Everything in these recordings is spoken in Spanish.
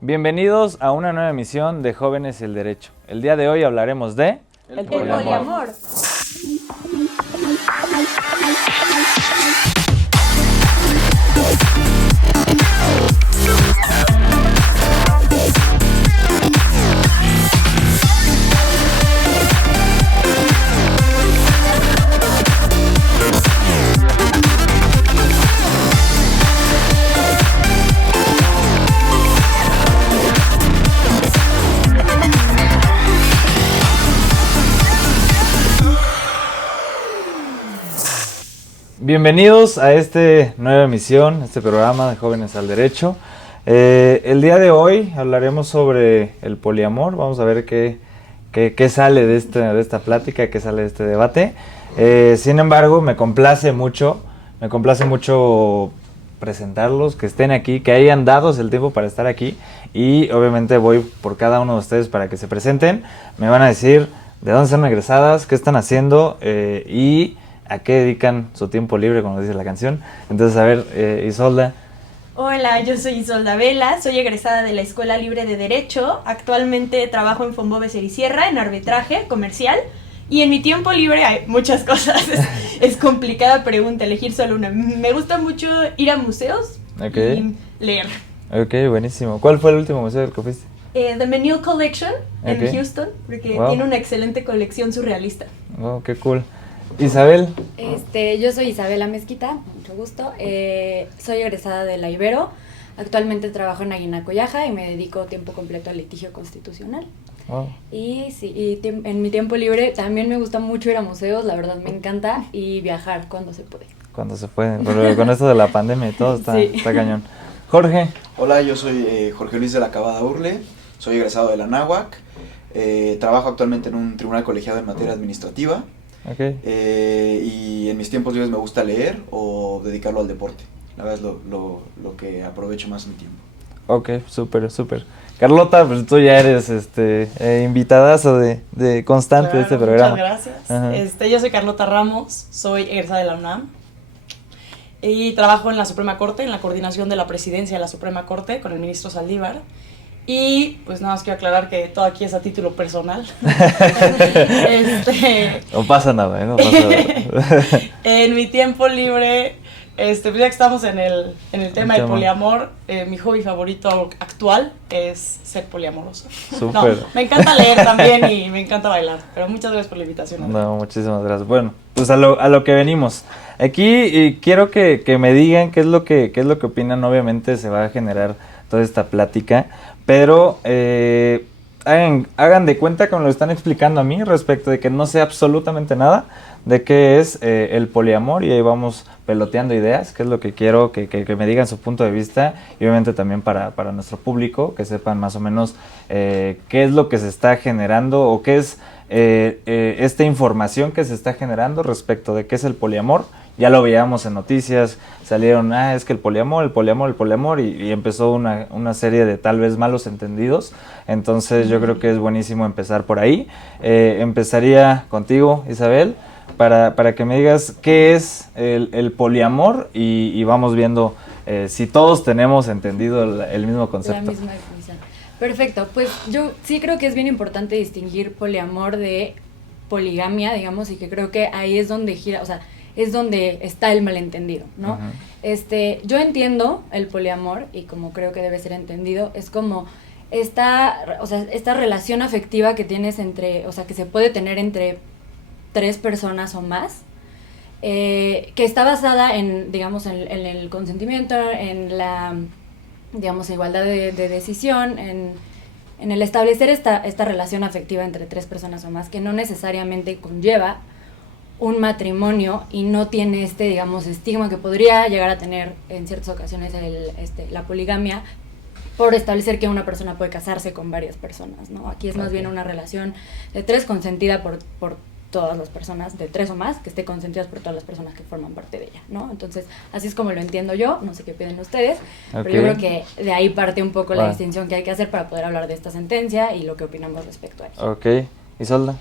Bienvenidos a una nueva emisión de Jóvenes y el Derecho. El día de hoy hablaremos de... El poliamor. Bienvenidos a esta nueva emisión, este programa de Jóvenes al Derecho. El día de hoy hablaremos sobre el poliamor. Vamos a ver qué sale de esta plática, qué sale de este debate. Sin embargo, me complace mucho presentarlos, que estén aquí, que hayan dado el tiempo para estar aquí. Y obviamente voy por cada uno de ustedes para que se presenten. Me van a decir de dónde están egresadas, qué están haciendo y a qué dedican su tiempo libre, como dice la canción. Entonces, a ver, Isolda. Hola, yo soy Isolda Vela, soy egresada de la Escuela Libre de Derecho. Actualmente trabajo en Fombo Becer y Sierra, en arbitraje comercial. Y en mi tiempo libre hay muchas cosas. Es complicada pregunta, elegir solo una. Me gusta mucho ir a museos y leer. Ok, buenísimo. ¿Cuál fue el último museo del que fuiste? The Menil Collection en Houston, porque Wow. tiene una excelente colección surrealista. Oh, qué cool. Isabel. Yo soy Isabela Mezquita, mucho gusto. Soy egresada de la Ibero. Actualmente trabajo en Aguinacoyaja y me dedico tiempo completo al litigio constitucional. Wow. En mi tiempo libre también me gusta mucho ir a museos, la verdad me encanta, y viajar cuando se puede. Cuando se puede, pero con esto de la pandemia y todo está cañón. Jorge. Hola, yo soy Jorge Luis de la Cabada Urle, soy egresado de la Anáhuac, trabajo actualmente en un tribunal colegiado en materia administrativa. Okay. Y en mis tiempos libres me gusta leer o dedicarlo al deporte. La verdad es lo que aprovecho más mi tiempo. Ok, súper. Carlota, pues tú ya eres invitadazo de constante de este programa. Muchas gracias. Ajá. Yo soy Carlota Ramos, soy egresada de la UNAM y trabajo en la Suprema Corte, en la coordinación de la presidencia de la Suprema Corte con el ministro Saldívar. Y pues nada más quiero aclarar que todo aquí es a título personal. No pasa nada, no pasa nada. En mi tiempo libre, pues ya que estamos en el tema del poliamor, mi hobby favorito actual es ser poliamoroso. Súper. No, me encanta leer también y me encanta bailar, pero muchas gracias por la invitación. No, muchísimas gracias. Bueno, pues a lo que venimos. Aquí quiero que me digan qué es lo que opinan. Obviamente se va a generar toda esta plática, pero hagan de cuenta como lo están explicando a mí respecto de que no sé absolutamente nada de qué es el poliamor, y ahí vamos peloteando ideas, qué es lo que quiero que me digan su punto de vista, y obviamente también para nuestro público, que sepan más o menos qué es lo que se está generando o qué es esta información que se está generando respecto de qué es el poliamor. Ya lo veíamos en noticias, salieron, es que el poliamor, y empezó una serie de tal vez malos entendidos. Entonces yo creo que es buenísimo empezar por ahí. Empezaría contigo, Isabel, para que me digas qué es el poliamor y vamos viendo si todos tenemos entendido el mismo concepto. La misma definición. Perfecto, pues yo sí creo que es bien importante distinguir poliamor de poligamia, digamos, y que creo que ahí es donde gira, o sea, es donde está el malentendido, ¿no? Uh-huh. Yo entiendo el poliamor, y como creo que debe ser entendido, es como esta relación afectiva que tienes que se puede tener entre 3 personas o más, que está basada en el consentimiento, en la, igualdad de decisión, en el establecer esta relación afectiva entre 3 personas o más, que no necesariamente conlleva un matrimonio y no tiene estigma que podría llegar a tener en ciertas ocasiones la poligamia, por establecer que una persona puede casarse con varias personas, ¿no? Aquí es más bien una relación de 3 consentida por todas las personas, de 3 o más, que esté consentidas por todas las personas que forman parte de ella, ¿no? Entonces, así es como lo entiendo yo, no sé qué piden ustedes, pero yo creo que de ahí parte un poco la distinción que hay que hacer para poder hablar de esta sentencia y lo que opinamos respecto a ella. Ok, Isolda.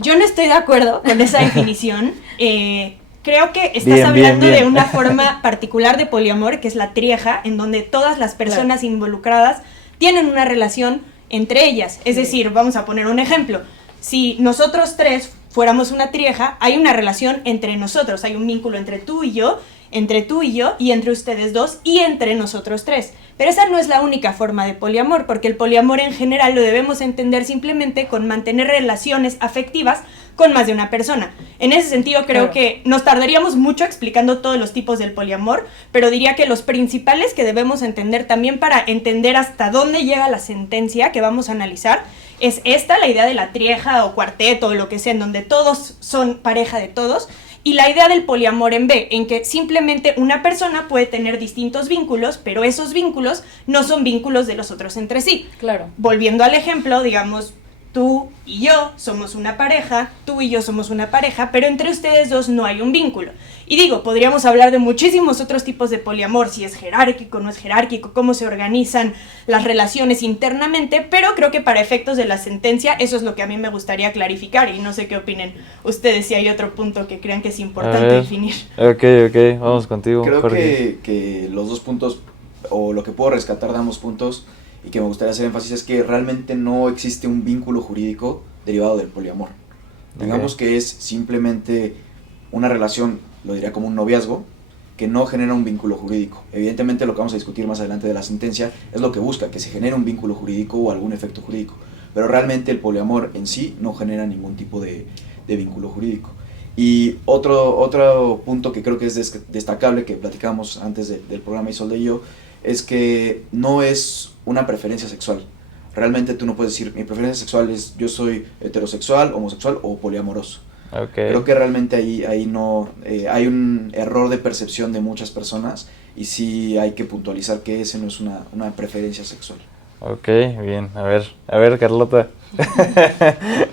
Yo no estoy de acuerdo con esa definición. Creo que estás hablando de una forma particular de poliamor, que es la trieja, en donde todas las personas involucradas tienen una relación entre ellas. Es decir, vamos a poner un ejemplo. Si nosotros tres fuéramos una trieja, hay una relación entre nosotros, hay un vínculo entre tú y yo, y entre ustedes dos, y entre nosotros tres. Pero esa no es la única forma de poliamor, porque el poliamor en general lo debemos entender simplemente con mantener relaciones afectivas con más de una persona. En ese sentido creo que nos tardaríamos mucho explicando todos los tipos del poliamor, pero diría que los principales que debemos entender también para entender hasta dónde llega la sentencia que vamos a analizar es esta, la idea de la trieja o cuarteto o lo que sea, en donde todos son pareja de todos, y la idea del poliamor en B, en que simplemente una persona puede tener distintos vínculos, pero esos vínculos no son vínculos de los otros entre sí. Claro. Volviendo al ejemplo, digamos, tú y yo somos una pareja, tú y yo somos una pareja, pero entre ustedes dos no hay un vínculo. Y digo, podríamos hablar de muchísimos otros tipos de poliamor, si es jerárquico, no es jerárquico, cómo se organizan las relaciones internamente, pero creo que para efectos de la sentencia eso es lo que a mí me gustaría clarificar y no sé qué opinen ustedes, si hay otro punto que crean que es importante definir. Ok, vamos contigo, Creo Jorge. que los dos puntos, o lo que puedo rescatar de ambos puntos, y que me gustaría hacer énfasis, es que realmente no existe un vínculo jurídico derivado del poliamor. Digamos que es simplemente una relación, lo diría como un noviazgo, que no genera un vínculo jurídico. Evidentemente lo que vamos a discutir más adelante de la sentencia es lo que busca, que se genere un vínculo jurídico o algún efecto jurídico. Pero realmente el poliamor en sí no genera ningún tipo de vínculo jurídico. Y otro punto que creo que es destacable, que platicábamos antes del programa Isolde y yo, es que no es una preferencia sexual. Realmente tú no puedes decir, mi preferencia sexual es yo soy heterosexual, homosexual o poliamoroso. Creo que realmente ahí no hay un error de percepción de muchas personas y sí hay que puntualizar que ese no es una preferencia sexual. Ok, bien, a ver Carlota.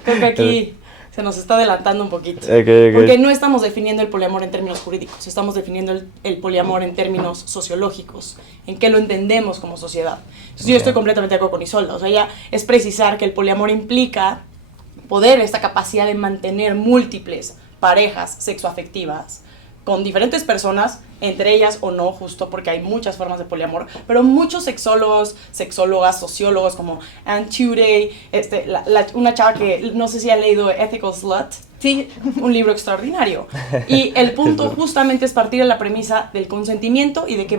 Creo que aquí se nos está adelantando un poquito. Okay. Porque no estamos definiendo el poliamor en términos jurídicos, estamos definiendo el poliamor en términos sociológicos, en qué lo entendemos como sociedad. Entonces yo estoy completamente de acuerdo con Isolda, o sea, ya es precisar que el poliamor implica esta capacidad de mantener múltiples parejas sexoafectivas con diferentes personas, entre ellas o no, justo porque hay muchas formas de poliamor, pero muchos sexólogos, sexólogas, sociólogos como Anne Turay, una chava que no sé si ha leído Ethical Slut, sí, un libro extraordinario. Y el punto justamente es partir de la premisa del consentimiento y de que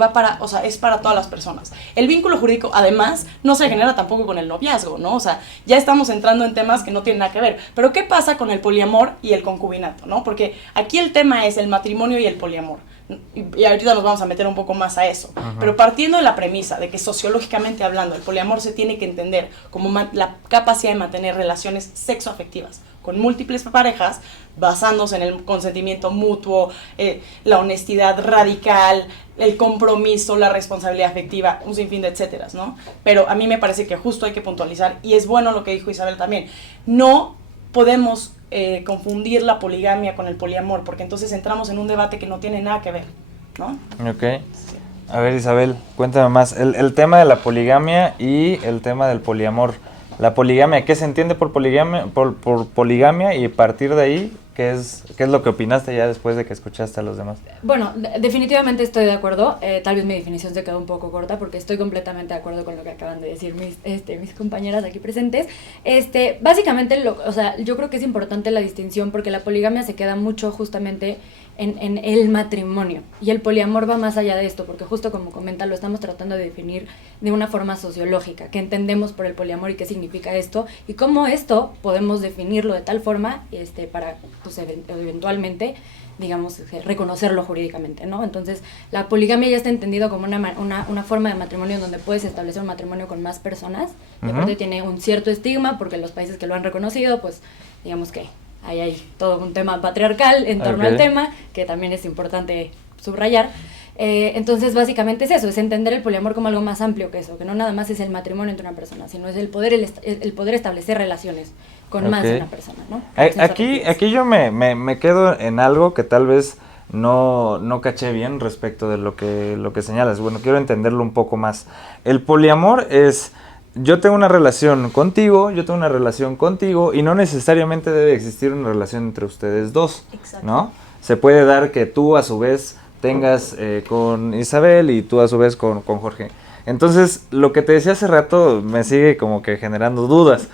es para todas las personas. El vínculo jurídico, además, no se genera tampoco con el noviazgo, ¿no? O sea, ya estamos entrando en temas que no tienen nada que ver. Pero ¿qué pasa con el poliamor y el concubinato, no? Porque aquí el tema es el matrimonio y el poliamor. Y ahorita nos vamos a meter un poco más a eso. Uh-huh. Pero partiendo de la premisa de que sociológicamente hablando, el poliamor se tiene que entender como la capacidad de mantener relaciones sexoafectivas con múltiples parejas, basándose en el consentimiento mutuo, la honestidad radical, el compromiso, la responsabilidad afectiva, un sinfín de etcéteras, ¿no? Pero a mí me parece que justo hay que puntualizar, y es bueno lo que dijo Isabel también, no podemos confundir la poligamia con el poliamor, porque entonces entramos en un debate que no tiene nada que ver, ¿no? Ok. Sí. A ver, Isabel, cuéntame más. El tema de la poligamia y el tema del poliamor. La poligamia, ¿qué se entiende por poligamia, por poligamia? Y a partir de ahí, ¿qué es lo que opinaste ya después de que escuchaste a los demás? Bueno, definitivamente estoy de acuerdo. Tal vez mi definición se quedó un poco corta porque estoy completamente de acuerdo con lo que acaban de decir mis compañeras aquí presentes. Básicamente, yo creo que es importante la distinción porque la poligamia se queda mucho justamente en el matrimonio y el poliamor va más allá de esto porque justo como comenta lo estamos tratando de definir de una forma sociológica, qué entendemos por el poliamor y qué significa esto y cómo esto podemos definirlo de tal forma para pues eventualmente digamos reconocerlo jurídicamente, ¿no? Entonces la poligamia ya está entendido como una forma de matrimonio en donde puedes establecer un matrimonio con más personas y aparte tiene un cierto estigma porque los países que lo han reconocido pues digamos que hay todo un tema patriarcal en torno al tema, que también es importante subrayar. Entonces, básicamente es eso, es entender el poliamor como algo más amplio que eso, que no nada más es el matrimonio entre una persona, sino es el poder establecer relaciones con más de una persona, ¿no? Aquí yo me quedo en algo que tal vez no caché bien respecto de lo que señalas. Bueno, quiero entenderlo un poco más. El poliamor es... Yo tengo una relación contigo, y no necesariamente debe existir una relación entre ustedes dos. Exacto. ¿No? Se puede dar que tú a su vez tengas con Isabel y tú a su vez con Jorge. Entonces, lo que te decía hace rato me sigue como que generando dudas.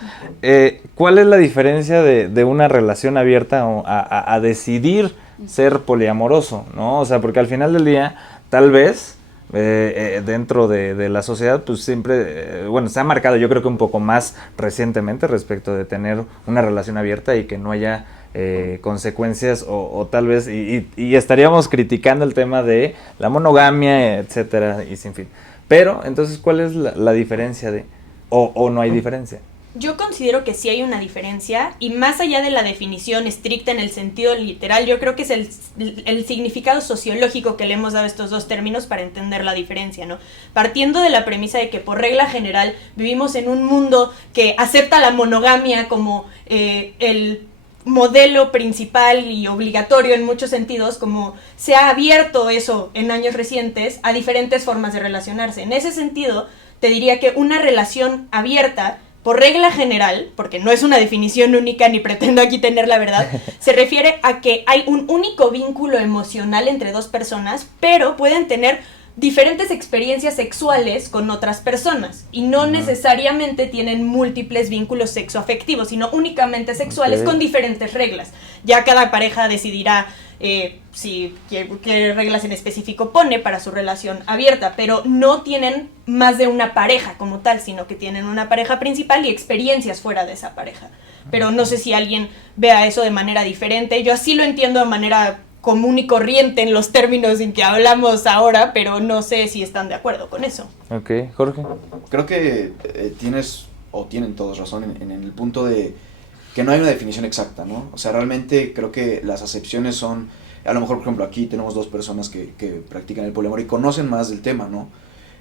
¿Cuál es la diferencia de una relación abierta a decidir ser poliamoroso, ¿no? O sea, porque al final del día, tal vez, dentro de la sociedad, pues siempre, bueno, se ha marcado yo creo que un poco más recientemente respecto de tener una relación abierta y que no haya consecuencias o tal vez, y estaríamos criticando el tema de la monogamia, etcétera, y sin fin. Pero, entonces, ¿cuál es la diferencia o no hay diferencia? Yo considero que sí hay una diferencia, y más allá de la definición estricta en el sentido literal, yo creo que es el significado sociológico que le hemos dado a estos dos términos para entender la diferencia, ¿no? Partiendo de la premisa de que por regla general vivimos en un mundo que acepta la monogamia como el modelo principal y obligatorio en muchos sentidos, como se ha abierto eso en años recientes a diferentes formas de relacionarse. En ese sentido, te diría que una relación abierta, por regla general, porque no es una definición única ni pretendo aquí tener la verdad, se refiere a que hay un único vínculo emocional entre dos personas, pero pueden tener diferentes experiencias sexuales con otras personas y no necesariamente tienen múltiples vínculos sexoafectivos, sino únicamente sexuales con diferentes reglas. Ya cada pareja decidirá qué reglas en específico pone para su relación abierta, pero no tienen más de una pareja como tal, sino que tienen una pareja principal y experiencias fuera de esa pareja. Pero no sé si alguien vea eso de manera diferente. Yo así lo entiendo de manera común y corriente en los términos en que hablamos ahora, pero no sé si están de acuerdo con eso. Ok, Jorge. Creo que tienen todos razón en el punto de que no hay una definición exacta, ¿no? O sea, realmente creo que las acepciones son, a lo mejor, por ejemplo, aquí tenemos dos personas que practican el poliamor y conocen más del tema, ¿no?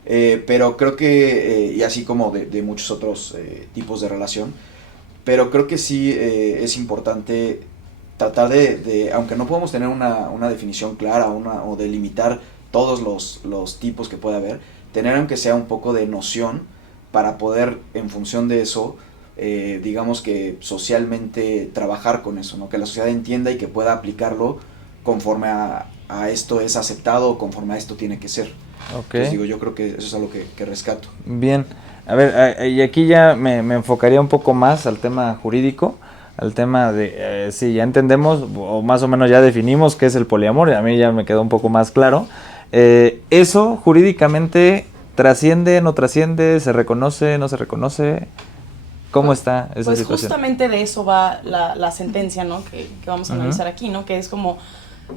Pero creo que, y así como de muchos otros tipos de relación, pero creo que sí es importante tratar de, aunque no podemos tener una definición clara o delimitar todos los tipos que puede haber, tener aunque sea un poco de noción para poder, en función de eso, digamos que socialmente trabajar con eso, ¿no? Que la sociedad entienda y que pueda aplicarlo conforme a esto es aceptado o conforme a esto tiene que ser. Okay. Entonces, yo creo que eso es algo que rescato. Bien, a ver, y aquí ya me enfocaría un poco más al tema jurídico, al tema de, sí, ya entendemos, o más o menos ya definimos qué es el poliamor, a mí ya me quedó un poco más claro. ¿Eso jurídicamente trasciende, no trasciende, se reconoce, no se reconoce? ¿Cómo está esa situación? Pues justamente de eso va la sentencia, ¿no? que vamos a analizar aquí, ¿no? Que es como,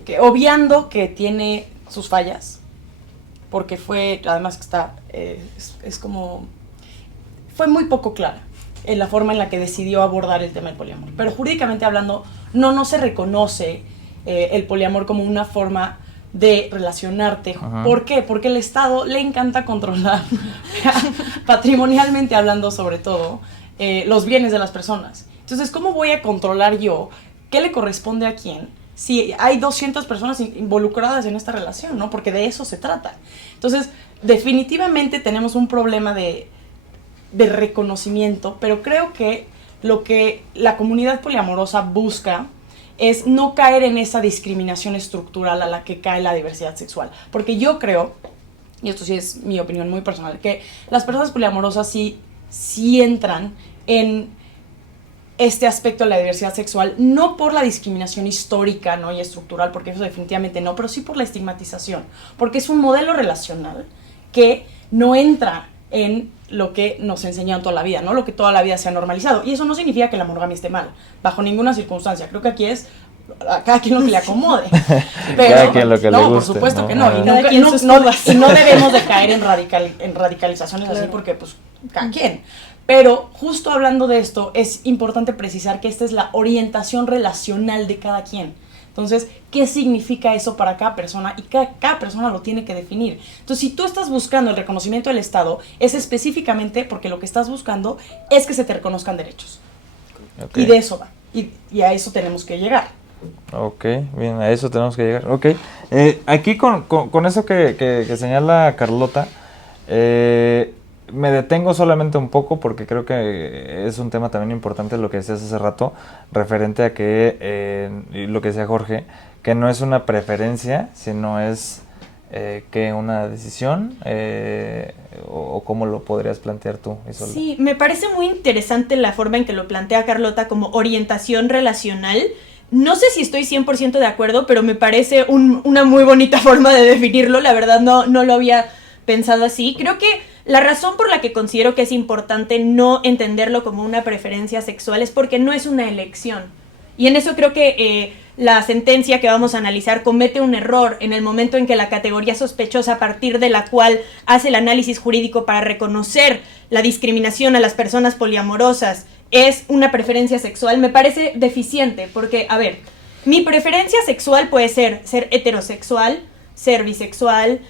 que obviando que tiene sus fallas, porque fue, además que está, es como, fue muy poco clara en la forma en la que decidió abordar el tema del poliamor. Pero jurídicamente hablando, no se reconoce el poliamor como una forma de relacionarte. Ajá. ¿Por qué? Porque el Estado le encanta controlar, patrimonialmente hablando sobre todo, los bienes de las personas. Entonces, ¿cómo voy a controlar yo qué le corresponde a quién si hay 200 personas involucradas en esta relación, ¿no? Porque de eso se trata. Entonces, definitivamente tenemos un problema de reconocimiento, pero creo que lo que la comunidad poliamorosa busca es no caer en esa discriminación estructural a la que cae la diversidad sexual. Porque yo creo, y esto sí es mi opinión muy personal, que las personas poliamorosas sí entran en este aspecto de la diversidad sexual, no por la discriminación histórica, ¿no? Y estructural, porque eso definitivamente no, pero sí por la estigmatización, porque es un modelo relacional que no entra en lo que nos enseñan toda la vida, ¿no? Lo que toda la vida se ha normalizado. Y eso no significa que la monogamia esté mal, bajo ninguna circunstancia. Creo que aquí es a cada quien lo que le acomode. Pero, cada quien lo que le guste, por supuesto, ¿no? que no. Y no debemos de caer en radicalizaciones así, porque pues cada quien. Pero justo hablando de esto, es importante precisar que esta es la orientación relacional de cada quien. Entonces, ¿qué significa eso para cada persona? Y cada persona lo tiene que definir. Entonces, si tú estás buscando el reconocimiento del Estado, es específicamente porque lo que estás buscando es que se te reconozcan derechos. Okay. Y de eso va. Y a eso tenemos que llegar. Ok, bien, a eso tenemos que llegar. Ok, aquí con eso que señala Carlota, me detengo solamente un poco porque creo que es un tema también importante lo que decías hace rato, referente a que, lo que decía Jorge, que no es una preferencia, sino es ¿qué, una decisión? ¿O cómo lo podrías plantear tú, Isolda? Sí, me parece muy interesante la forma en que lo plantea Carlota como orientación relacional. No sé si estoy 100% de acuerdo, pero me parece una muy bonita forma de definirlo. La verdad no lo había pensado así. Creo que la razón por la que considero que es importante no entenderlo como una preferencia sexual es porque no es una elección. Y en eso creo que la sentencia que vamos a analizar comete un error en el momento en que la categoría sospechosa a partir de la cual hace el análisis jurídico para reconocer la discriminación a las personas poliamorosas es una preferencia sexual. Me parece deficiente porque, a ver, mi preferencia sexual puede ser heterosexual, ser bisexual,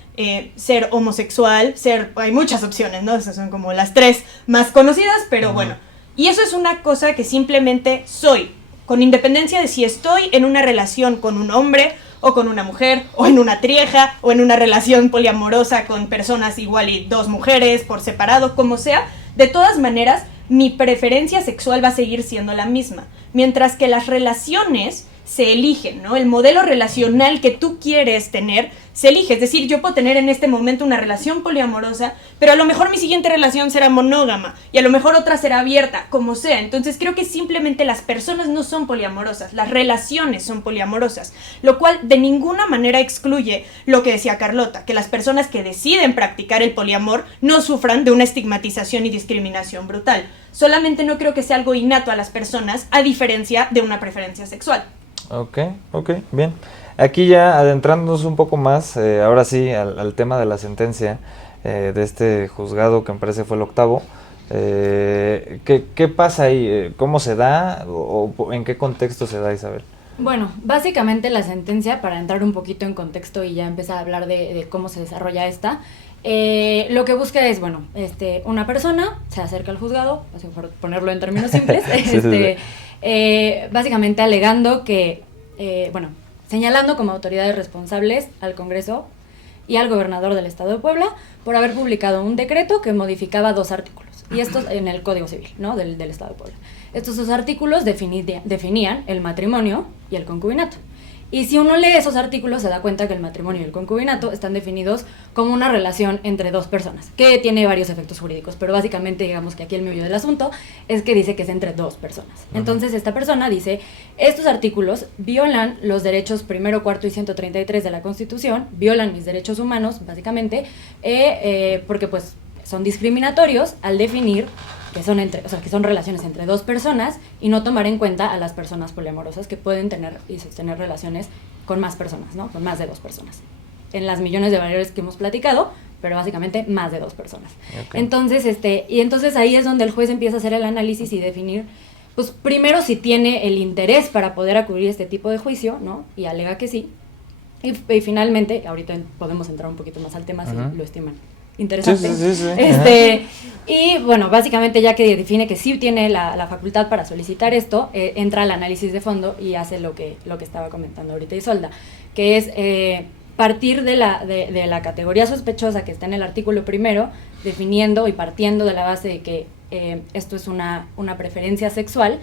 ser homosexual, hay muchas opciones, ¿no? Esas son como las 3 más conocidas, pero bueno. Y eso es una cosa que simplemente soy, con independencia de si estoy en una relación con un hombre o con una mujer, o en una trieja, o en una relación poliamorosa con personas igual y 2 mujeres por separado, como sea. De todas maneras, mi preferencia sexual va a seguir siendo la misma, mientras que las relaciones se eligen, ¿no? El modelo relacional que tú quieres tener se elige, es decir, yo puedo tener en este momento una relación poliamorosa, pero a lo mejor mi siguiente relación será monógama, y a lo mejor otra será abierta, como sea. Entonces creo que simplemente las personas no son poliamorosas, las relaciones son poliamorosas, lo cual de ninguna manera excluye lo que decía Carlota, que las personas que deciden practicar el poliamor no sufran de una estigmatización y discriminación brutal. Solamente no creo que sea algo innato a las personas, a diferencia de una preferencia sexual. Ok, bien. Aquí ya adentrándonos un poco más, ahora sí, al tema de la sentencia de este juzgado que me parece fue el 8º. ¿Qué pasa ahí? ¿Cómo se da? ¿O en qué contexto se da, Isabel? Bueno, básicamente la sentencia, para entrar un poquito en contexto y ya empezar a hablar de cómo se desarrolla esta, lo que busca es, bueno, una persona se acerca al juzgado, así por ponerlo en términos simples, básicamente alegando que, señalando como autoridades responsables al Congreso y al gobernador del Estado de Puebla por haber publicado un decreto que modificaba 2 artículos, y estos en el Código Civil, ¿no?, del Estado de Puebla. Estos 2 artículos definían el matrimonio y el concubinato. Y si uno lee esos artículos se da cuenta que el matrimonio y el concubinato están definidos como una relación entre 2 personas, que tiene varios efectos jurídicos, pero básicamente digamos que aquí el meollo del asunto es que dice que es entre 2 personas. Entonces esta persona dice, estos artículos violan los derechos 1º, 4º y 133 de la Constitución, violan mis derechos humanos, básicamente, porque pues son discriminatorios al definir que son relaciones entre 2 personas y no tomar en cuenta a las personas poliamorosas que pueden tener y sostener relaciones con más personas, ¿no? Con más de 2 personas. En las millones de variables que hemos platicado, pero básicamente más de 2 personas. Okay. Entonces ahí es donde el juez empieza a hacer el análisis y definir, pues primero si tiene el interés para poder acudir a este tipo de juicio, ¿no? Y alega que sí. Y finalmente, ahorita podemos entrar un poquito más al tema si lo estiman interesante. Sí. Y bueno, básicamente ya que define que sí tiene la facultad para solicitar esto, entra al análisis de fondo y hace lo que estaba comentando ahorita Isolda, que es partir de la categoría sospechosa que está en el artículo 1º, definiendo y partiendo de la base de que esto es una preferencia sexual,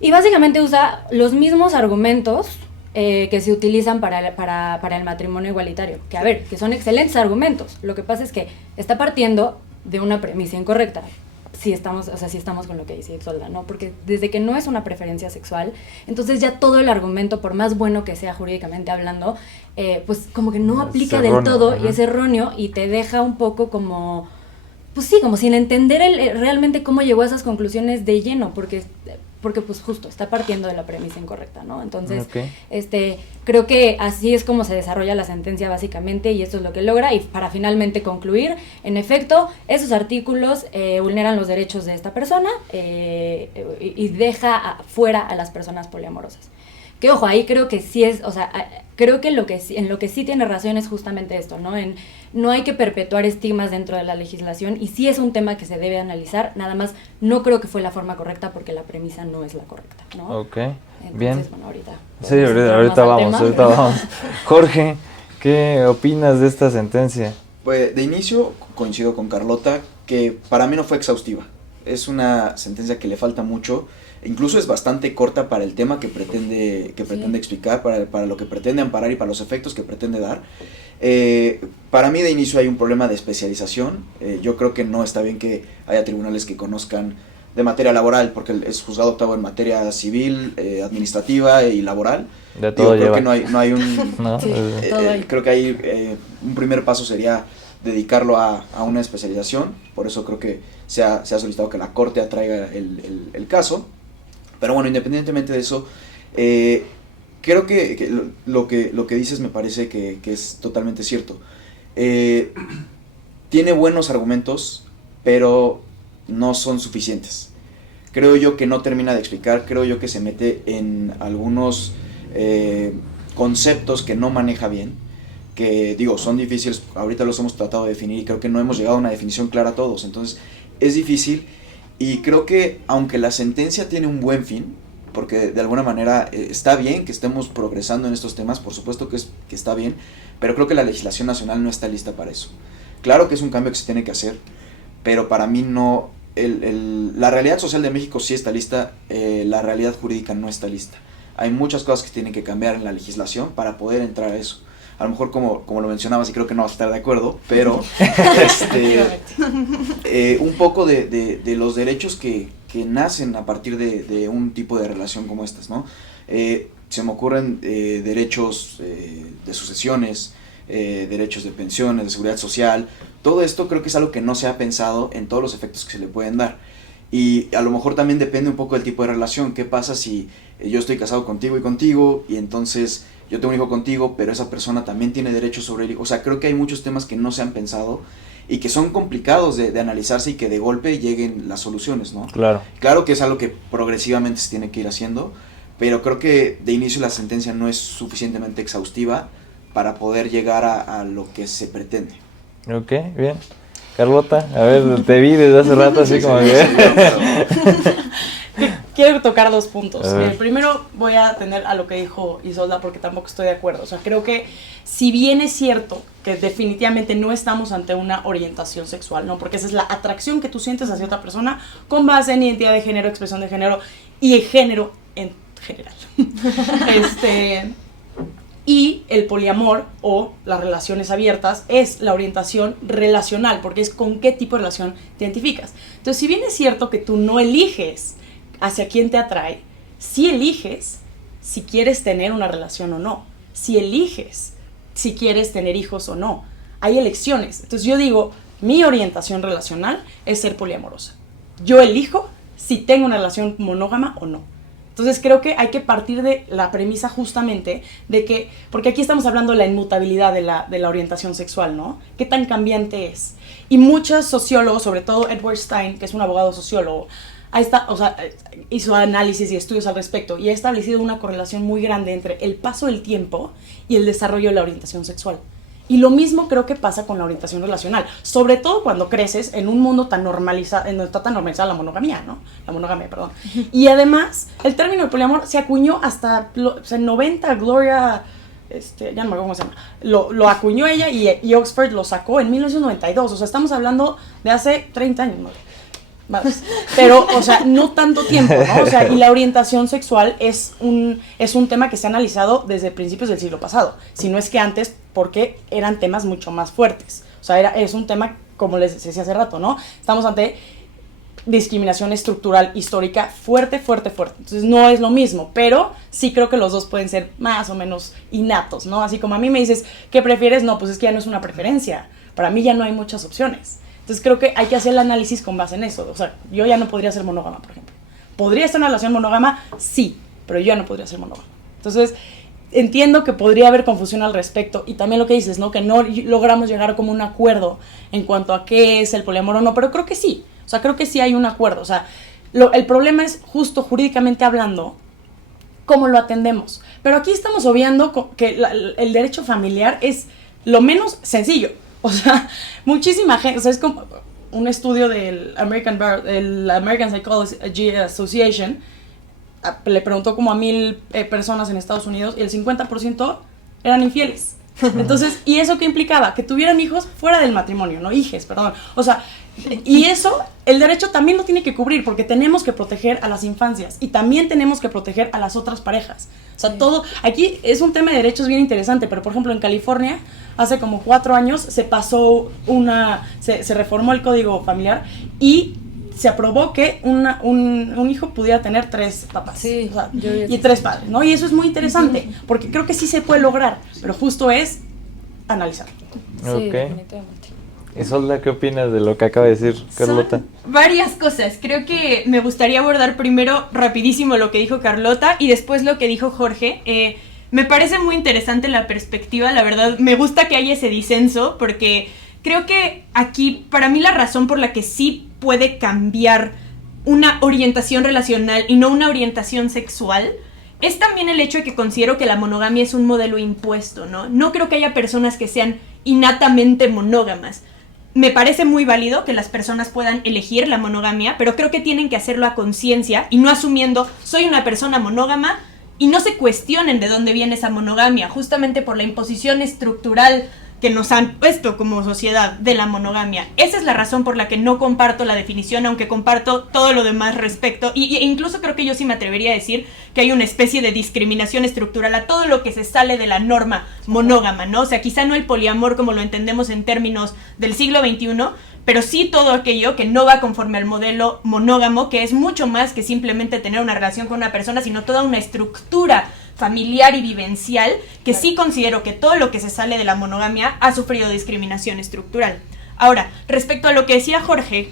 y básicamente usa los mismos argumentos que se utilizan para el matrimonio igualitario, que son excelentes argumentos. Lo que pasa es que está partiendo de una premisa incorrecta, si estamos con lo que dice Isolda, ¿no? Porque desde que no es una preferencia sexual, entonces ya todo el argumento, por más bueno que sea jurídicamente hablando, pues como que no aplica del todo, y es erróneo, y te deja un poco como, pues sí, como sin entender realmente cómo llegó a esas conclusiones de lleno, porque pues justo está partiendo de la premisa incorrecta, ¿no? Entonces, creo que así es como se desarrolla la sentencia básicamente, y esto es lo que logra, y para finalmente concluir, en efecto, esos artículos vulneran los derechos de esta persona y deja fuera a las personas poliamorosas. Que ojo, ahí creo que sí es, creo que en lo que sí tiene razón es justamente esto, ¿no? No hay que perpetuar estigmas dentro de la legislación, y sí es un tema que se debe analizar, nada más no creo que fue la forma correcta porque la premisa no es la correcta, ¿no? Ok, entonces, bien. Bueno, ahorita ahorita vamos. Jorge, ¿qué opinas de esta sentencia? Pues de inicio coincido con Carlota que para mí no fue exhaustiva. es una sentencia que le falta mucho. Incluso es bastante corta para el tema que pretende explicar, para lo que pretende amparar y para los efectos que pretende dar. Para mí de inicio hay un problema de especialización. Yo creo que no está bien que haya tribunales que conozcan de materia laboral, porque es juzgado octavo en materia civil, administrativa y laboral. De todo creo lleva. que no hay un... No, Sí, todo ahí. creo que ahí un primer paso sería dedicarlo a una especialización. Por eso creo que se ha solicitado que la Corte atraiga el caso. Pero bueno, independientemente de eso, creo que lo que dices me parece que es totalmente cierto. Tiene buenos argumentos, pero no son suficientes. Creo yo que no termina de explicar, creo yo que se mete en algunos conceptos que no maneja bien, que digo, son difíciles, ahorita los hemos tratado de definir y creo que no hemos llegado a una definición clara a todos, entonces es difícil. Y creo que aunque la sentencia tiene un buen fin, porque de alguna manera está bien que estemos progresando en estos temas, por supuesto que está bien, pero creo que la legislación nacional no está lista para eso. Claro que es un cambio que se tiene que hacer, pero para mí no, la realidad social de México sí está lista, la realidad jurídica no está lista. Hay muchas cosas que tienen que cambiar en la legislación para poder entrar a eso. A lo mejor como lo mencionabas y creo que no vas a estar de acuerdo, pero un poco de los derechos que nacen a partir de un tipo de relación como estas, ¿no? Se me ocurren derechos de sucesiones, derechos de pensiones, de seguridad social. Todo esto creo que es algo que no se ha pensado en todos los efectos que se le pueden dar. Y a lo mejor también depende un poco del tipo de relación. ¿Qué pasa si yo estoy casado contigo y entonces yo tengo un hijo contigo, pero esa persona también tiene derechos sobre el hijo? O sea, creo que hay muchos temas que no se han pensado y que son complicados de analizarse y que de golpe lleguen las soluciones, ¿no? Claro. Claro que es algo que progresivamente se tiene que ir haciendo, pero creo que de inicio la sentencia no es suficientemente exhaustiva para poder llegar a lo que se pretende. Ok, bien. Carlota, a ver, te vi desde hace rato así como que... Quiero tocar dos puntos. A ver. Primero voy a atender a lo que dijo Isolda porque tampoco estoy de acuerdo. O sea, creo que si bien es cierto que definitivamente no estamos ante una orientación sexual, ¿no? Porque esa es la atracción que tú sientes hacia otra persona con base en identidad de género, expresión de género y género en general. Y el poliamor o las relaciones abiertas es la orientación relacional, porque es con qué tipo de relación te identificas. Entonces, si bien es cierto que tú no eliges hacia quién te atrae, sí eliges si quieres tener una relación o no, si eliges si quieres tener hijos o no. Hay elecciones. Entonces yo digo, mi orientación relacional es ser poliamorosa. Yo elijo si tengo una relación monógama o no. Entonces creo que hay que partir de la premisa justamente de que, porque aquí estamos hablando de la inmutabilidad de la orientación sexual, ¿no? ¿Qué tan cambiante es? Y muchos sociólogos, sobre todo Edward Stein, que es un abogado sociólogo, hizo análisis y estudios al respecto y ha establecido una correlación muy grande entre el paso del tiempo y el desarrollo de la orientación sexual. Y lo mismo creo que pasa con la orientación relacional, sobre todo cuando creces en un mundo tan normalizado, no está tan normalizada la monogamia, ¿no? La monogamia, perdón. Y además, el término de poliamor se acuñó hasta en 90, Gloria, ya no me acuerdo cómo se llama, lo acuñó ella y Oxford lo sacó en 1992, o sea, estamos hablando de hace 30 años, ¿no? Más. Pero, o sea, no tanto tiempo, ¿no? O sea, y la orientación sexual es un tema que se ha analizado desde principios del siglo pasado, si no es que antes, porque eran temas mucho más fuertes. O sea, es un tema, como les decía hace rato, ¿no? Estamos ante discriminación estructural histórica fuerte. Entonces no es lo mismo, pero sí creo que los dos pueden ser más o menos innatos, ¿no? Así como a mí me dices, ¿qué prefieres? No, pues es que ya no es una preferencia. Para mí ya no hay muchas opciones. Entonces creo que hay que hacer el análisis con base en eso. O sea, yo ya no podría ser monógama, por ejemplo. ¿Podría estar en una relación monógama? Sí, pero yo ya no podría ser monógama. Entonces, entiendo que podría haber confusión al respecto. Y también lo que dices, ¿no? Que no logramos llegar como un acuerdo en cuanto a qué es el poliamor o no, pero creo que sí. O sea, creo que sí hay un acuerdo. O sea, el problema es, justo jurídicamente hablando, cómo lo atendemos. Pero aquí estamos obviando que el derecho familiar es lo menos sencillo. O sea, muchísima gente, o sea, es como un estudio del American Psychology Association, le preguntó como a 1,000 personas en Estados Unidos y el 50% eran infieles. Entonces, ¿y eso qué implicaba? Que tuvieran hijos fuera del matrimonio, no hijes, perdón. O sea, y eso, el derecho también lo tiene que cubrir, porque tenemos que proteger a las infancias y también tenemos que proteger a las otras parejas. O sea, todo, aquí es un tema de derechos bien interesante, pero por ejemplo en California, hace como 4 años se pasó se reformó el código familiar y se aprobó que un hijo pudiera tener 3 papás, Sí, o sea, yo vi y eso. 3 padres, ¿no? Y eso es muy interesante, porque creo que sí se puede lograr, pero justo es analizar. Sí, Ok. definitivamente. Isolda, ¿qué opinas de lo que acaba de decir Carlota? Son varias cosas. Creo que me gustaría abordar primero rapidísimo lo que dijo Carlota y después lo que dijo Jorge. Me parece muy interesante la perspectiva, la verdad. Me gusta que haya ese disenso porque creo que aquí, para mí, la razón por la que sí puede cambiar una orientación relacional y no una orientación sexual es también el hecho de que considero que la monogamia es un modelo impuesto, ¿no? No creo que haya personas que sean innatamente monógamas. Me parece muy válido que las personas puedan elegir la monogamia, pero creo que tienen que hacerlo a conciencia y no asumiendo soy una persona monógama y no se cuestionen de dónde viene esa monogamia, justamente por la imposición estructural que nos han puesto como sociedad de la monogamia. Esa es la razón por la que no comparto la definición, aunque comparto todo lo demás respecto, e incluso creo que yo sí me atrevería a decir que hay una especie de discriminación estructural a todo lo que se sale de la norma monógama, ¿no? O sea, quizá no el poliamor como lo entendemos en términos del siglo XXI, pero sí todo aquello que no va conforme al modelo monógamo, que es mucho más que simplemente tener una relación con una persona, sino toda una estructura familiar y vivencial, que sí considero que todo lo que se sale de la monogamia ha sufrido discriminación estructural. Ahora, respecto a lo que decía Jorge,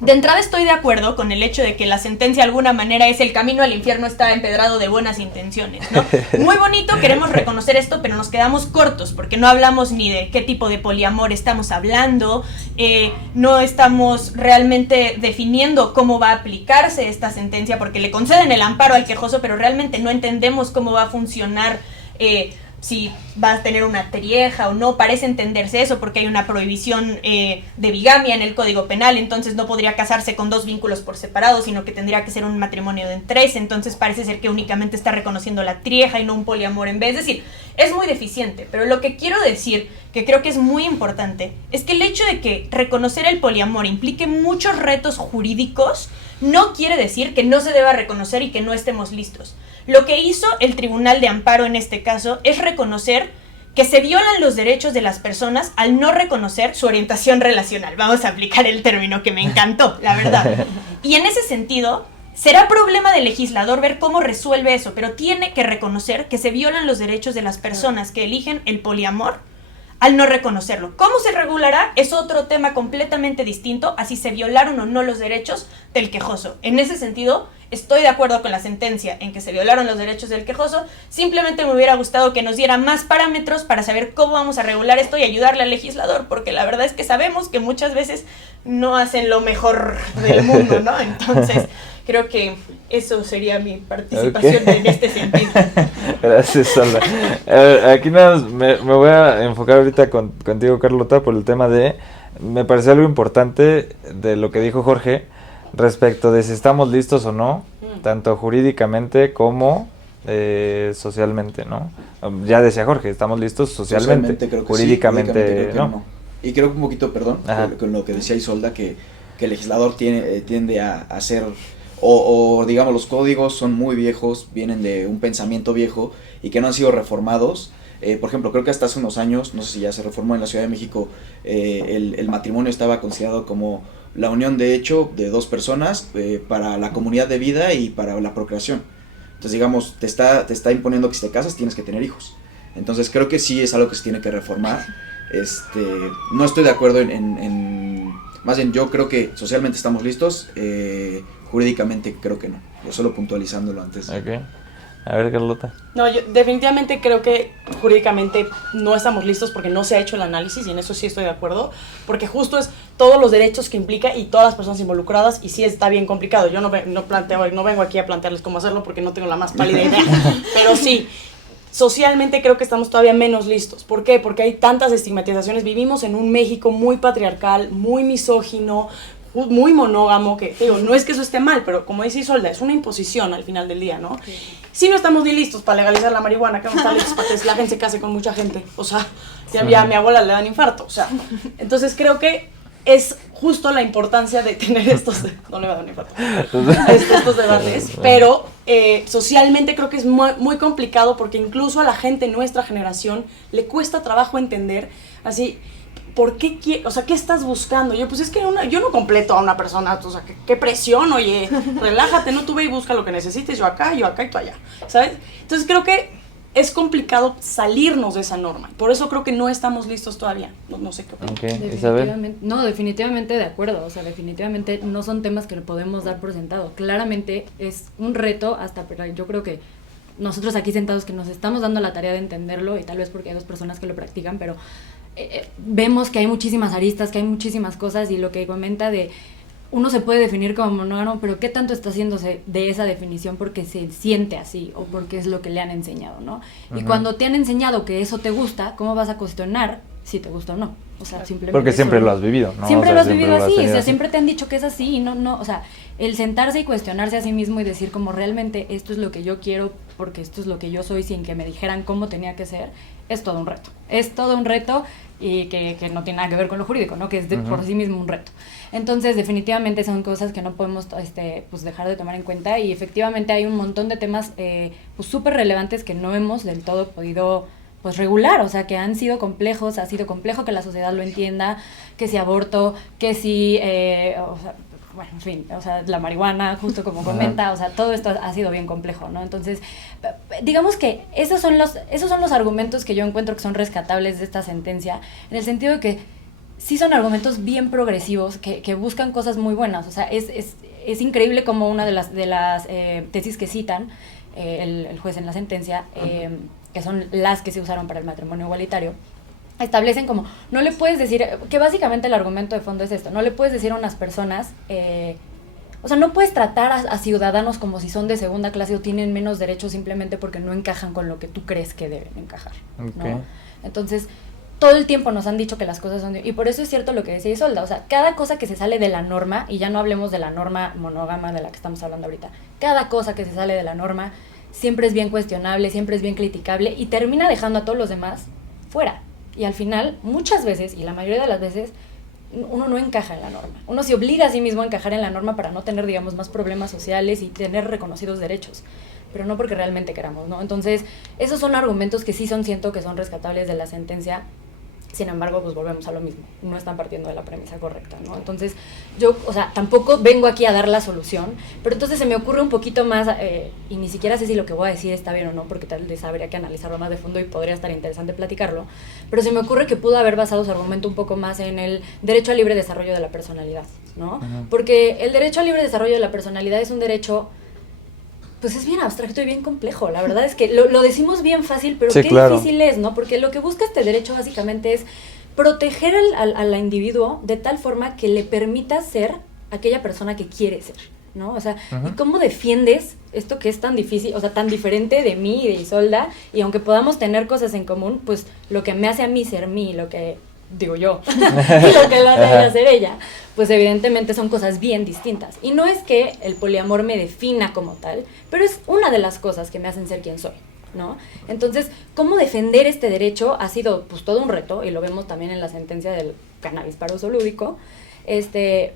de entrada estoy de acuerdo con el hecho de que la sentencia de alguna manera es el camino al infierno está empedrado de buenas intenciones, ¿no? Muy bonito, queremos reconocer esto, pero nos quedamos cortos porque no hablamos ni de qué tipo de poliamor estamos hablando, no estamos realmente definiendo cómo va a aplicarse esta sentencia porque le conceden el amparo al quejoso, pero realmente no entendemos cómo va a funcionar si va a tener una trieja o no. Parece entenderse eso porque hay una prohibición de bigamia en el Código Penal, entonces no podría casarse con 2 vínculos por separado, sino que tendría que ser un matrimonio de 3, entonces parece ser que únicamente está reconociendo la trieja y no un poliamor en vez. Es decir, es muy deficiente, pero lo que quiero decir, que creo que es muy importante, es que el hecho de que reconocer el poliamor implique muchos retos jurídicos no quiere decir que no se deba reconocer y que no estemos listos. Lo que hizo el Tribunal de Amparo en este caso es reconocer que se violan los derechos de las personas al no reconocer su orientación relacional. Vamos a aplicar el término que me encantó, la verdad. Y en ese sentido, será problema del legislador ver cómo resuelve eso, pero tiene que reconocer que se violan los derechos de las personas que eligen el poliamor al no reconocerlo. ¿Cómo se regulará? Es otro tema completamente distinto a si se violaron o no los derechos del quejoso. En ese sentido, estoy de acuerdo con la sentencia en que se violaron los derechos del quejoso. Simplemente me hubiera gustado que nos diera más parámetros para saber cómo vamos a regular esto y ayudarle al legislador, porque la verdad es que sabemos que muchas veces no hacen lo mejor del mundo, ¿no? Entonces, creo que eso sería mi participación en este sentido. Gracias, Isolda. Aquí nada más me voy a enfocar ahorita contigo, Carlota, por el tema de... Me pareció algo importante de lo que dijo Jorge respecto de si estamos listos o no, tanto jurídicamente como socialmente, ¿no? Ya decía Jorge, estamos listos socialmente creo que jurídicamente, sí, creo que no. Y creo que un poquito, perdón, Ajá. con lo que decía Isolda, que el legislador tiende a hacer, o digamos los códigos son muy viejos, vienen de un pensamiento viejo y que no han sido reformados. Por ejemplo, creo que hasta hace unos años, no sé si ya se reformó en la Ciudad de México, el matrimonio estaba considerado como la unión de hecho de 2 personas para la comunidad de vida y para la procreación. Entonces, digamos, te está imponiendo que si te casas tienes que tener hijos. Entonces, creo que sí es algo que se tiene que reformar. No estoy de acuerdo más bien, yo creo que socialmente estamos listos, jurídicamente creo que no. Yo solo puntualizándolo antes. Ok. A ver, Carlota. No, yo definitivamente creo que jurídicamente no estamos listos porque no se ha hecho el análisis y en eso sí estoy de acuerdo, porque justo es todos los derechos que implica y todas las personas involucradas y sí está bien complicado. Yo no vengo aquí a plantearles cómo hacerlo porque no tengo la más pálida idea, pero sí, socialmente creo que estamos todavía menos listos. ¿Por qué? Porque hay tantas estigmatizaciones. Vivimos en un México muy patriarcal, muy misógino, muy monógamo, que digo, no es que eso esté mal, pero como dice Isolda, es una imposición al final del día, ¿no? Sí. Si no estamos ni listos para legalizar la marihuana, que no estamos listos para que la gente se case con mucha gente, o sea, ya a mi abuela le dan infarto, o sea, entonces creo que es justo la importancia de tener no le va a dar un infarto, estos debates, pero socialmente creo que es muy, muy complicado porque incluso a la gente de nuestra generación le cuesta trabajo entender, así, ¿por qué o sea, qué estás buscando? Yo, pues es que yo no completo a una persona, o sea, qué presión, oye, relájate, no, tú ve y busca lo que necesites, yo acá y tú allá, ¿sabes? Entonces creo que es complicado salirnos de esa norma, por eso creo que no estamos listos todavía, no sé qué opinas. Okay. Isabel. No, definitivamente de acuerdo, o sea, definitivamente no son temas que le podemos dar por sentado, claramente es un reto pero yo creo que nosotros aquí sentados que nos estamos dando la tarea de entenderlo, y tal vez porque hay 2 personas que lo practican, pero vemos que hay muchísimas aristas, que hay muchísimas cosas, y lo que comenta de uno se puede definir como monógamo, pero ¿qué tanto está haciéndose de esa definición porque se siente así o porque es lo que le han enseñado, ¿no? Y cuando te han enseñado que eso te gusta, ¿cómo vas a cuestionar si te gusta o no? O sea, simplemente Porque siempre lo has vivido, ¿no? Siempre o sea, lo has vivido así, o sea, así. siempre te han dicho que es así y no, o sea, el sentarse y cuestionarse a sí mismo y decir como realmente esto es lo que yo quiero porque esto es lo que yo soy sin que me dijeran cómo tenía que ser, es todo un reto. Es todo un reto y que no tiene nada que ver con lo jurídico, ¿no? Que es por sí mismo un reto. Entonces, definitivamente son cosas que no podemos pues dejar de tomar en cuenta, y efectivamente hay un montón de temas pues súper relevantes que no hemos del todo podido pues regular, o sea, que han sido complejos, ha sido complejo que la sociedad lo entienda, que si aborto, que si, o sea, bueno, en fin, o sea, la marihuana, justo como comenta, o sea, todo esto ha sido bien complejo, ¿no? Entonces, digamos que esos son los argumentos que yo encuentro que son rescatables de esta sentencia, en el sentido de que sí son argumentos bien progresivos, que buscan cosas muy buenas, o sea, es increíble como una de las tesis que citan el juez en la sentencia, que son las que se usaron para el matrimonio igualitario, establecen como, no le puedes decir, que básicamente el argumento de fondo es esto, no le puedes decir a unas personas, o sea, no puedes tratar a ciudadanos como si son de segunda clase o tienen menos derechos simplemente porque no encajan con lo que tú crees que deben encajar, Okay. ¿no? Entonces, todo el tiempo nos han dicho que las cosas son... Y por eso es cierto lo que decía Isolda, o sea, cada cosa que se sale de la norma, y ya no hablemos de la norma monógama de la que estamos hablando ahorita, cada cosa que se sale de la norma siempre es bien cuestionable, siempre es bien criticable y termina dejando a todos los demás fuera. Y al final, muchas veces, y la mayoría de las veces, uno no encaja en la norma. Uno se obliga a sí mismo a encajar en la norma para no tener, digamos, más problemas sociales y tener reconocidos derechos, pero no porque realmente queramos, ¿no? Entonces, esos son argumentos que sí siento que son rescatables de la sentencia. Sin embargo, pues volvemos a lo mismo, no están partiendo de la premisa correcta, ¿no? Entonces, yo, o sea, tampoco vengo aquí a dar la solución, pero entonces se me ocurre un poquito más, y ni siquiera sé si lo que voy a decir está bien o no, porque tal vez habría que analizarlo más de fondo y podría estar interesante platicarlo, pero se me ocurre que pudo haber basado su argumento un poco más en el derecho al libre desarrollo de la personalidad, ¿no? Porque el derecho al libre desarrollo de la personalidad es un derecho... Pues es bien abstracto y bien complejo, la verdad es que lo decimos bien fácil, pero sí, qué claro. difícil es, ¿no? Porque lo que busca este derecho básicamente es proteger al individuo de tal forma que le permita ser aquella persona que quiere ser, ¿no? O sea, ¿y cómo defiendes esto que es tan difícil, o sea, tan diferente de mí y de Isolda? Y aunque podamos tener cosas en común, pues lo que me hace a mí ser mí, lo que digo yo, y lo que la hace a ella ser ella, pues evidentemente son cosas bien distintas. Y no es que el poliamor me defina como tal, pero es una de las cosas que me hacen ser quien soy, ¿no? Entonces, ¿cómo defender este derecho? Ha sido pues todo un reto, y lo vemos también en la sentencia del cannabis para uso lúdico,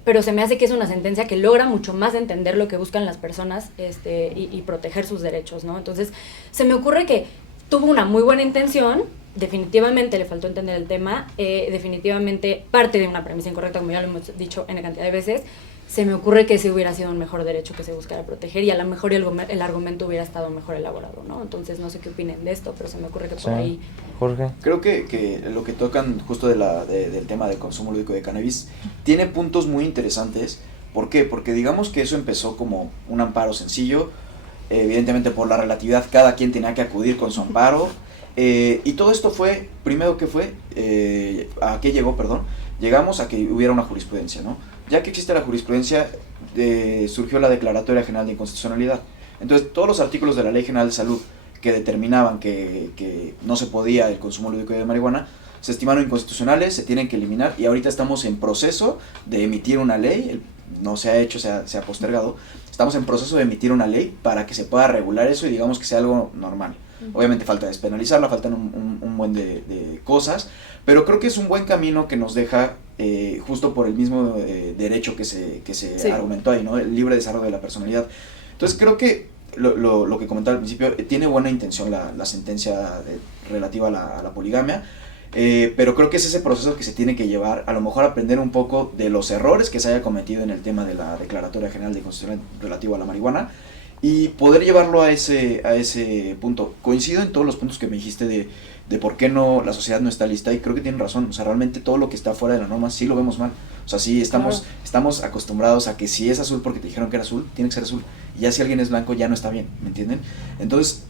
pero se me hace que es una sentencia que logra mucho más entender lo que buscan las personas y proteger sus derechos, ¿no? Entonces, se me ocurre que tuvo una muy buena intención, definitivamente le faltó entender el tema, definitivamente parte de una premisa incorrecta, como ya lo hemos dicho en cantidad de veces. Se me ocurre que ese hubiera sido un mejor derecho que se buscara proteger, y a lo mejor el argumento hubiera estado mejor elaborado, ¿no? Entonces no sé qué opinen de esto, pero se me ocurre que por ahí... Jorge. Creo que lo que tocan justo del tema del consumo lúdico de cannabis tiene puntos muy interesantes. ¿Por qué? Porque digamos que eso empezó como un amparo sencillo, evidentemente por la relatividad cada quien tenía que acudir con su amparo, y todo esto fue, primero que fue, ¿a qué llegó? Perdón, llegamos a que hubiera una jurisprudencia, ¿no? Ya que existe la jurisprudencia, surgió la Declaratoria General de Inconstitucionalidad. Entonces, todos los artículos de la Ley General de Salud que determinaban que no se podía el consumo lúdico de marihuana, se estimaron inconstitucionales, se tienen que eliminar y ahorita estamos en proceso de emitir una ley, no se ha hecho, se ha postergado, estamos en proceso de emitir una ley para que se pueda regular eso y digamos que sea algo normal. Obviamente falta despenalizarla, faltan un buen de cosas, pero creo que es un buen camino que nos deja justo por el mismo derecho que se argumentó ahí, ¿no? El libre desarrollo de la personalidad. Entonces creo que lo que comentaba al principio, tiene buena intención la sentencia relativa a la poligamia, pero creo que es ese proceso que se tiene que llevar, a lo mejor aprender un poco de los errores que se haya cometido en el tema de la Declaratoria General de Constitucionalidad relativo a la marihuana, y poder llevarlo a ese punto. Coincido en todos los puntos que me dijiste de por qué no la sociedad no está lista, y creo que tienen razón. O sea, realmente todo lo que está fuera de la norma sí lo vemos mal. O sea, sí estamos acostumbrados a que si es azul porque te dijeron que era azul, tiene que ser azul. Y ya si alguien es blanco ya no está bien, ¿me entienden? Entonces,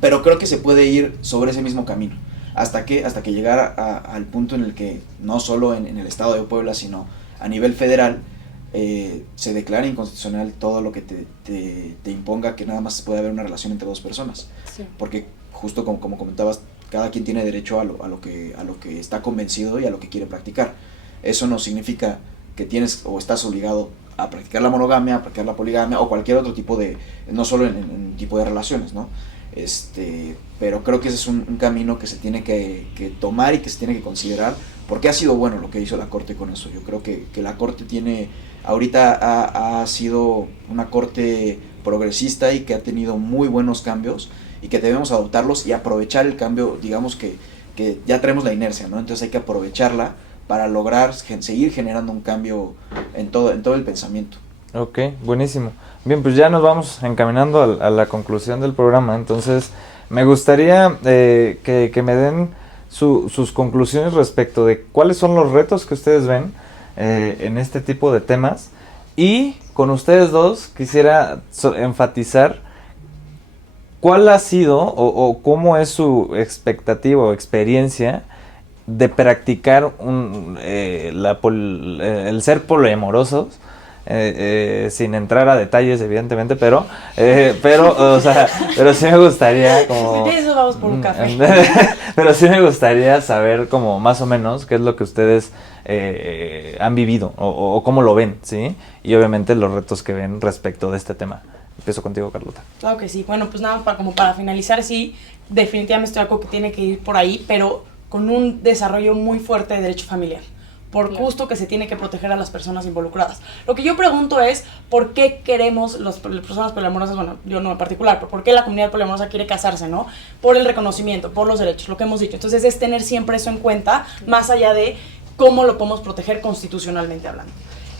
pero creo que se puede ir sobre ese mismo camino. Hasta que llegar al punto en el que no solo en el estado de Puebla, sino a nivel federal, se declara inconstitucional todo lo que te imponga que nada más puede haber una relación entre dos personas. Sí. Porque justo como comentabas, cada quien tiene derecho a lo que está convencido y a lo que quiere practicar. Eso no significa que tienes o estás obligado a practicar la monogamia, a practicar la poligamia o cualquier otro tipo no solo en tipo de relaciones, ¿no? Pero creo que ese es un camino que se tiene que tomar y que se tiene que considerar, porque ha sido bueno lo que hizo la Corte con eso. Yo creo que la Corte ahorita ha sido una Corte progresista y que ha tenido muy buenos cambios y que debemos adoptarlos y aprovechar el cambio. Digamos que ya traemos la inercia, ¿no? Entonces hay que aprovecharla para lograr seguir generando un cambio en todo el pensamiento. Ok, buenísimo. Bien, pues ya nos vamos encaminando a la conclusión del programa. Entonces me gustaría que me den sus conclusiones respecto de cuáles son los retos que ustedes ven en este tipo de temas, y con ustedes dos quisiera enfatizar cuál ha sido o cómo es su expectativa o experiencia de practicar el ser poliamorosos, sin entrar a detalles evidentemente, pero sí me gustaría como de eso vamos por un café. pero sí me gustaría saber como más o menos qué es lo que ustedes han vivido o cómo lo ven, ¿sí? Y obviamente los retos que ven respecto de este tema. Empiezo contigo, Carlota. Claro que sí. Bueno, pues nada, para finalizar, sí, definitivamente estoy de acuerdo que tiene que ir por ahí, pero con un desarrollo muy fuerte de derecho familiar, por justo que se tiene que proteger a las personas involucradas. Lo que yo pregunto es, ¿por qué queremos las personas poliamorosas? Bueno, yo no en particular, pero ¿por qué la comunidad poliamorosa quiere casarse, no? Por el reconocimiento, por los derechos, lo que hemos dicho. Entonces es tener siempre eso en cuenta, más allá de cómo lo podemos proteger constitucionalmente hablando.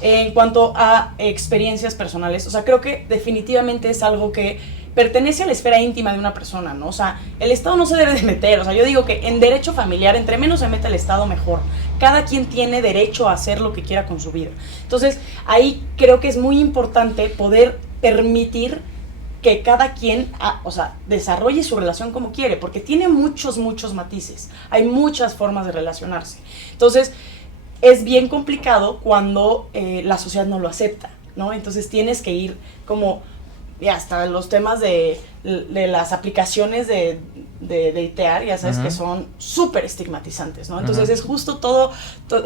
En cuanto a experiencias personales, o sea, creo que definitivamente es algo que pertenece a la esfera íntima de una persona, ¿no? O sea, el Estado no se debe de meter. O sea, yo digo que en derecho familiar, entre menos se meta el Estado, mejor. Cada quien tiene derecho a hacer lo que quiera con su vida. Entonces, ahí creo que es muy importante poder permitir que cada quien, desarrolle su relación como quiere, porque tiene muchos matices. Hay muchas formas de relacionarse. Entonces, es bien complicado cuando la sociedad no lo acepta, ¿no? Entonces tienes que ir como, y hasta los temas de las aplicaciones de datear, ya sabes, que son súper estigmatizantes, ¿no? Entonces es justo todo,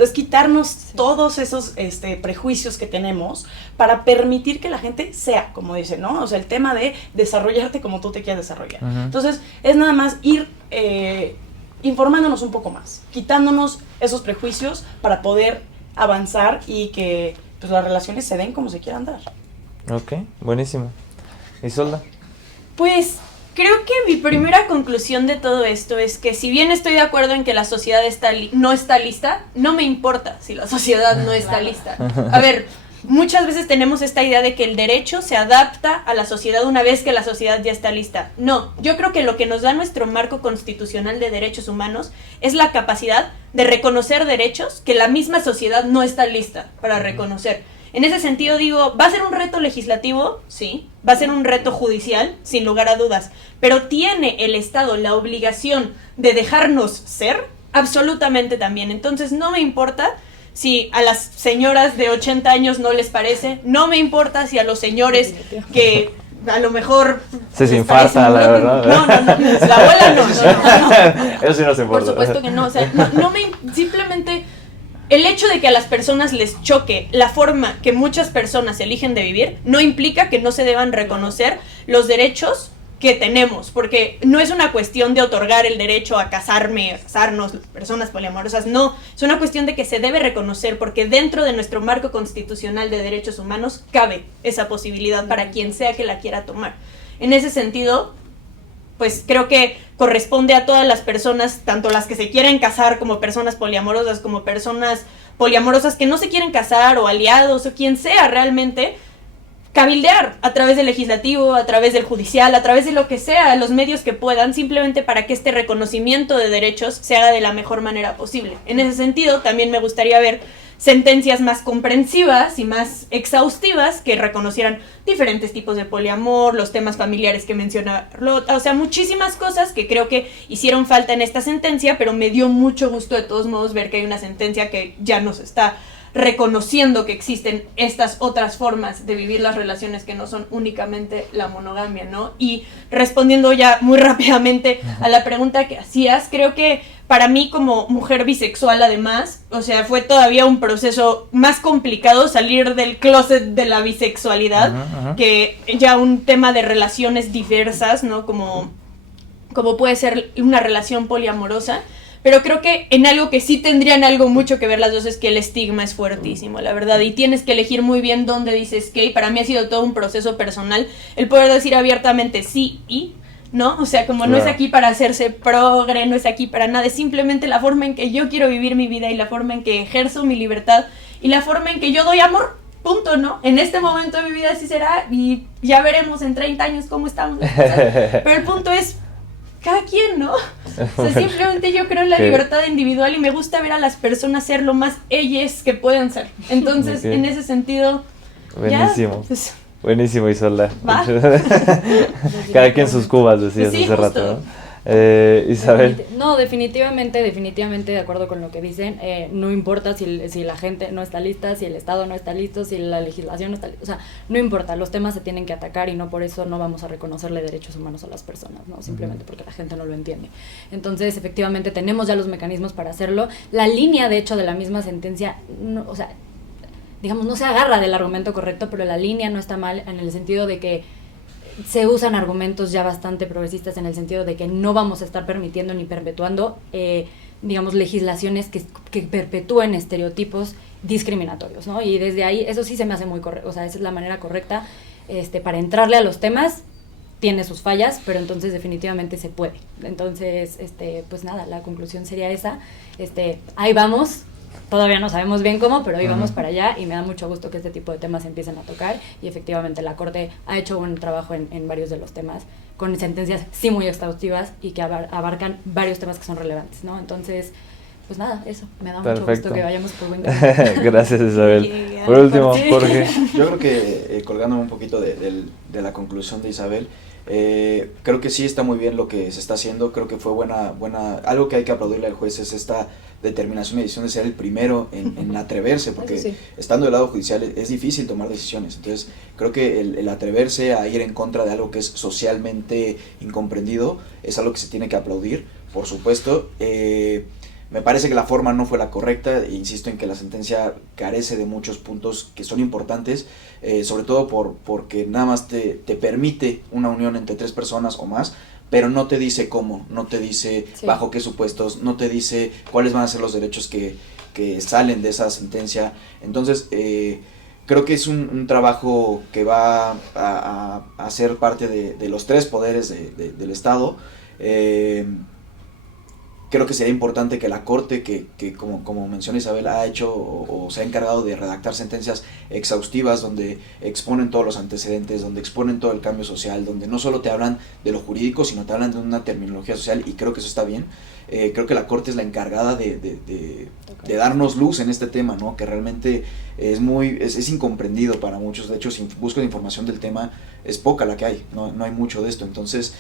es quitarnos todos esos prejuicios que tenemos para permitir que la gente sea, como dice, ¿no? O sea, el tema de desarrollarte como tú te quieras desarrollar. Entonces es nada más ir informándonos un poco más, quitándonos esos prejuicios para poder avanzar y que pues, las relaciones se den como se quieran dar. Ok, buenísimo. ¿Isolda? Pues creo que mi primera conclusión de todo esto es que si bien estoy de acuerdo en que la sociedad no está lista, no me importa si la sociedad no está lista. A ver, muchas veces tenemos esta idea de que el derecho se adapta a la sociedad una vez que la sociedad ya está lista. No, yo creo que lo que nos da nuestro marco constitucional de derechos humanos es la capacidad de reconocer derechos que la misma sociedad no está lista para reconocer. En ese sentido digo, ¿va a ser un reto legislativo? Sí. ¿Va a ser un reto judicial? Sin lugar a dudas. ¿Pero tiene el Estado la obligación de dejarnos ser? Absolutamente también. Entonces no me importa si a las señoras de 80 años no les parece, no me importa si a los señores que a lo mejor... Se les infarta, parece la verdad. No, la abuela no. Eso sí no se importa. Por supuesto que no, o sea, simplemente el hecho de que a las personas les choque la forma que muchas personas eligen de vivir no implica que no se deban reconocer los derechos que tenemos, porque no es una cuestión de otorgar el derecho a casarnos, personas poliamorosas, no, es una cuestión de que se debe reconocer, porque dentro de nuestro marco constitucional de derechos humanos cabe esa posibilidad para quien sea que la quiera tomar. En ese sentido, pues creo que corresponde a todas las personas, tanto las que se quieren casar como personas poliamorosas, como personas poliamorosas que no se quieren casar, o aliados, o quien sea realmente, cabildear a través del legislativo, a través del judicial, a través de lo que sea, los medios que puedan, simplemente para que este reconocimiento de derechos se haga de la mejor manera posible. En ese sentido, también me gustaría ver sentencias más comprensivas y más exhaustivas que reconocieran diferentes tipos de poliamor, los temas familiares que menciona Rota, o sea, muchísimas cosas que creo que hicieron falta en esta sentencia, pero me dio mucho gusto de todos modos ver que hay una sentencia que ya nos está reconociendo que existen estas otras formas de vivir las relaciones que no son únicamente la monogamia, ¿no? Y respondiendo ya muy rápidamente a la pregunta que hacías, creo que para mí como mujer bisexual además, o sea, fue todavía un proceso más complicado salir del closet de la bisexualidad, que ya un tema de relaciones diversas, ¿no? Como puede ser una relación poliamorosa. Pero creo que en algo que sí tendrían algo mucho que ver las dos es que el estigma es fuertísimo, la verdad. Y tienes que elegir muy bien dónde dices qué. Y para mí ha sido todo un proceso personal el poder decir abiertamente sí y, ¿no? O sea, como claro, no es aquí para hacerse progre, no es aquí para nada. Es simplemente la forma en que yo quiero vivir mi vida y la forma en que ejerzo mi libertad y la forma en que yo doy amor. Punto, ¿no? En este momento de mi vida así será y ya veremos en 30 años cómo estamos. Pero el punto es... cada quien, ¿no? O sea, simplemente yo creo en la libertad individual y me gusta ver a las personas ser lo más ellas que puedan ser. Entonces, en ese sentido, buenísimo. Ya, pues, buenísimo, Isolda. ¿Va? Cada quien sus cubas, decías sí, hace justo. rato, ¿no? Isabel. No, definitivamente de acuerdo con lo que dicen. No importa si la gente no está lista, si el Estado no está listo, si la legislación no está lista. O sea, no importa, los temas se tienen que atacar y no por eso no vamos a reconocerle derechos humanos a las personas, ¿no? Simplemente porque la gente no lo entiende. Entonces, efectivamente, tenemos ya los mecanismos para hacerlo. La línea, de hecho, de la misma sentencia, no, o sea, digamos, no se agarra del argumento correcto, pero la línea no está mal en el sentido de que se usan argumentos ya bastante progresistas en el sentido de que no vamos a estar permitiendo ni perpetuando, digamos, legislaciones que perpetúen estereotipos discriminatorios, ¿no? Y desde ahí, eso sí se me hace muy correcto, o sea, esa es la manera correcta para entrarle a los temas. Tiene sus fallas, pero entonces definitivamente se puede. Entonces, pues nada, la conclusión sería esa. Ahí vamos. Todavía no sabemos bien cómo, pero hoy vamos para allá y me da mucho gusto que este tipo de temas se empiecen a tocar y efectivamente la Corte ha hecho un trabajo en varios de los temas con sentencias sí muy exhaustivas y que abarcan varios temas que son relevantes, ¿no? Entonces, pues nada, eso, me da mucho gusto que vayamos por buen camino. Gracias, Isabel. Por último, Jorge. Yo creo que colgándome un poquito de la conclusión de Isabel, creo que sí está muy bien lo que se está haciendo, creo que fue buena, algo que hay que aplaudirle al juez es esta determinación y decisión de ser el primero en atreverse, porque sí, estando del lado judicial es difícil tomar decisiones, entonces creo que el atreverse a ir en contra de algo que es socialmente incomprendido es algo que se tiene que aplaudir, por supuesto. Me parece que la forma no fue la correcta, e insisto en que la sentencia carece de muchos puntos que son importantes, sobre todo porque nada más te permite una unión entre 3 personas o más, pero no te dice cómo, no te dice bajo qué supuestos, no te dice cuáles van a ser los derechos que salen de esa sentencia. Entonces, creo que es un trabajo que va a ser parte de los 3 poderes del Estado. Creo que sería importante que la Corte, que como menciona Isabel, ha hecho o se ha encargado de redactar sentencias exhaustivas donde exponen todos los antecedentes, donde exponen todo el cambio social, donde no solo te hablan de lo jurídico, sino te hablan de una terminología social, y creo que eso está bien. Creo que la Corte es la encargada de darnos luz en este tema, ¿no? Que realmente es incomprendido para muchos. De hecho, si busco información del tema, es poca la que hay, no hay mucho de esto. Entonces,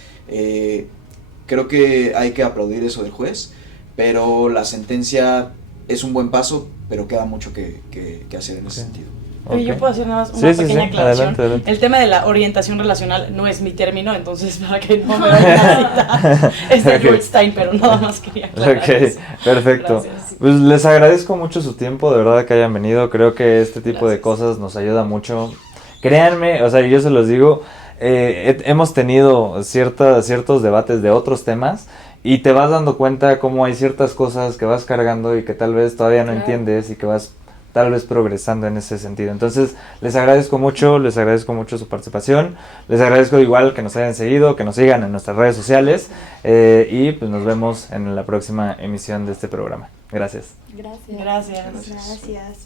creo que hay que aplaudir eso del juez, pero la sentencia es un buen paso, pero queda mucho que hacer en ese sentido. Oye, Ok. yo puedo hacer nada más una Sí, sí, pequeña sí. aclaración. Adelante, adelante. El tema de la orientación relacional no es mi término, entonces para que no me vayan a citar. Es de Ok. Albert Stein, pero nada más quería aclarar Ok, eso. perfecto. Gracias. Pues les agradezco mucho su tiempo, de verdad que hayan venido. Creo que este tipo de Gracias. cosas nos ayuda mucho. Créanme, o sea, yo se los digo, hemos tenido ciertos debates de otros temas y te vas dando cuenta cómo hay ciertas cosas que vas cargando y que tal vez todavía no Claro. entiendes y que vas tal vez progresando en ese sentido. Entonces, les agradezco mucho su participación, les agradezco igual que nos hayan seguido, que nos sigan en nuestras redes sociales y pues nos vemos en la próxima emisión de este programa. Gracias. Gracias. Gracias. Gracias.